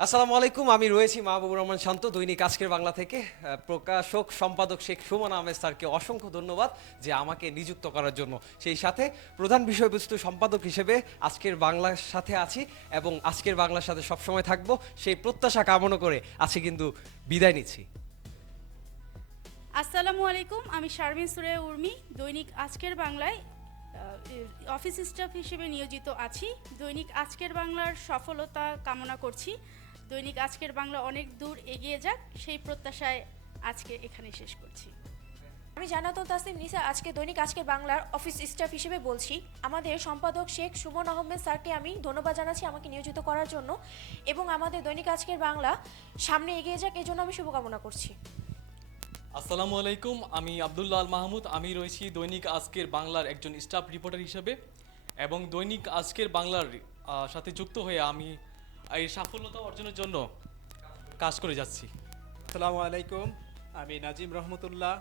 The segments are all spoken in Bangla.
আসসালামু আলাইকুম, আমি রয়েছি মাহবুবুর রহমান শান্ত, দৈনিক আজকের বাংলা থেকে। প্রকাশক সম্পাদক শেখ সুমন আহমেদ স্যারকে অসংখ্য ধন্যবাদ যে আমাকে নিযুক্ত করার জন্য। সেই সাথে প্রধান বিষয়বস্তু সম্পাদক হিসেবে আজকের বাংলার সাথে আছি এবং আজকের বাংলার সাথে সবসময় থাকব, সেই প্রত্যাশা কামনা করে আজকে কিন্তু বিদায় নিচ্ছি। আসসালামু আলাইকুম, আমি শারমিন সুরাইয়া উর্মি, দৈনিক আজকের বাংলায় অফিস স্টাফ হিসেবে নিয়োজিত আছি। দৈনিক আজকের বাংলার সফলতা কামনা করছি। দৈনিক আজকের বাংলা অনেক দূর এগিয়ে যাক, সেই প্রত্যাশায় আজকে এখানে শেষ করছি। আমি জান্নাতুল তাসনিম নিসা আজকে দৈনিক আজকের বাংলার অফিস স্টাফ হিসেবে বলছি। আমাদের সম্পাদক শেখ সুমন আহমেদ স্যারকে আমি ধন্যবাদ জানাচ্ছি আমাকে নিয়োজিত করার জন্য, এবং আমাদের দৈনিক আজকের বাংলা সামনে এগিয়ে যাক এই জন্য আমি শুভকামনা করছি। আসসালামু আলাইকুম, আমি আব্দুল্লাহ আল মাহমুদ। আমি রয়েছি দৈনিক আজকের বাংলার একজন স্টাফ রিপোর্টার হিসেবে, এবং দৈনিক আজকের বাংলার সাথে যুক্ত হয়ে আমি এই সাফল্যতা অর্জনের জন্য কাজ করে যাচ্ছি। আসসালামু আলাইকুম, আমি নাজিম রহমতুল্লাহ।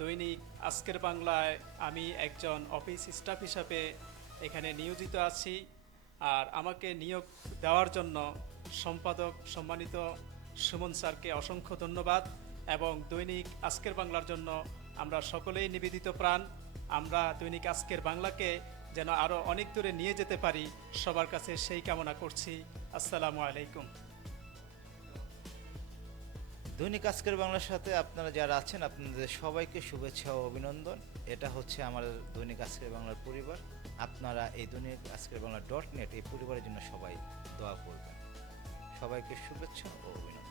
দৈনিক আজকের বাংলায় আমি একজন অফিস স্টাফ হিসাবে এখানে নিয়োজিত আছি। আর আমাকে নিয়োগ দেওয়ার জন্য সম্পাদক সম্মানিত সুমন স্যারকে অসংখ্য ধন্যবাদ। এবং দৈনিক আজকের বাংলার জন্য আমরা সকলেই নিবেদিত প্রাণ। আমরা দৈনিক আজকের বাংলাকে যেন আরও অনেক দূরে নিয়ে যেতে পারি, সবার কাছে সেই কামনা করছি। আসসালামু আলাইকুম। দৈনিক আজকের বাংলার সাথে আপনারা যারা আছেন আপনাদের সবাইকে শুভেচ্ছা ও অভিনন্দন। এটা হচ্ছে আমার দৈনিক আজকের বাংলার পরিবার। আপনারা এই দৈনিক আজকের বাংলা .net এই পরিবারের জন্য সবাই দোয়া করবেন। সবাইকে শুভেচ্ছা ও অভিনন্দন।